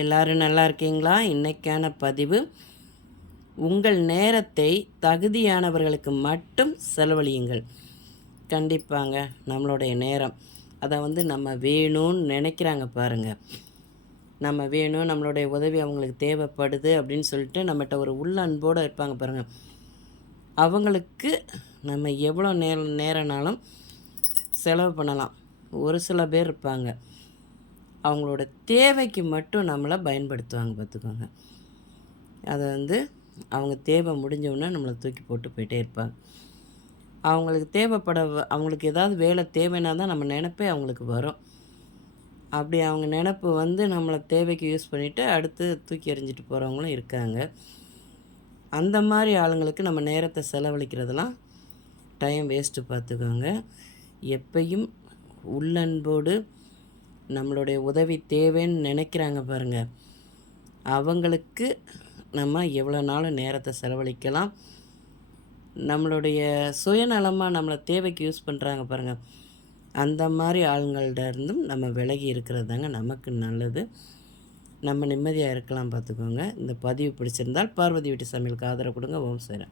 எல்லாரும் நல்லா இருக்கீங்களா? இன்னைக்கான பதிவு, உங்கள் நேரத்தை தகுதியானவர்களுக்கு மட்டும் செலவழியுங்கள். கண்டிப்பாங்க. நம்மளுடைய நேரம் அதை நம்ம வேணும்னு நினைக்கிறாங்க பாருங்கள். நம்ம வேணும், நம்மளுடைய உதவி அவங்களுக்கு தேவைப்படுது அப்படின்னு சொல்லிட்டு நம்மகிட்ட ஒரு உள்ள அன்போடு இருப்பாங்க பாருங்கள். அவங்களுக்கு நம்ம எவ்வளோ நேரம்னாலும் செலவு பண்ணலாம். ஒரு சில பேர் இருப்பாங்க, அவங்களோட தேவைக்கு மட்டும் நம்மளை பயன்படுத்துவாங்க பார்த்துக்கோங்க. அதை அவங்க தேவை முடிஞ்சவுடனே நம்மளை தூக்கி போட்டு போயிட்டே இருப்பாங்க. அவங்களுக்கு அவங்களுக்கு ஏதாவது வேலை தேவைன்னா தான் நம்ம நினப்பே அவங்களுக்கு வரும். அப்படி அவங்க நினப்பு நம்மளை தேவைக்கு யூஸ் பண்ணிவிட்டு அடுத்து தூக்கி எறிஞ்சிட்டு போகிறவங்களும் இருக்காங்க. அந்த மாதிரி ஆளுங்களுக்கு நம்ம நேரத்தை செலவழிக்கிறதெல்லாம் டைம் வேஸ்ட்டு பார்த்துக்கோங்க. எப்பையும் உள்ளன்போடு நம்மளுடைய உதவி தேவைன்னு நினைக்கிறாங்க பாருங்கள், அவங்களுக்கு நம்ம எவ்வளோ நாளும் நேரத்தை செலவழிக்கலாம். நம்மளுடைய சுயநலமாக நம்மளை தேவைக்கு யூஸ் பண்ணுறாங்க பாருங்கள், அந்த மாதிரி ஆளுங்கள்ட்ட இருந்தும் நம்ம விலகி இருக்கிறது தாங்க நமக்கு நல்லது. நம்ம நிம்மதியாக இருக்கலாம் பார்த்துக்கோங்க. இந்த பதிவு பிடிச்சிருந்தால் பார்வதி வீட்டு சமையலுக்கு ஆதரவு கொடுங்க. ஓம் சாய்ராம்.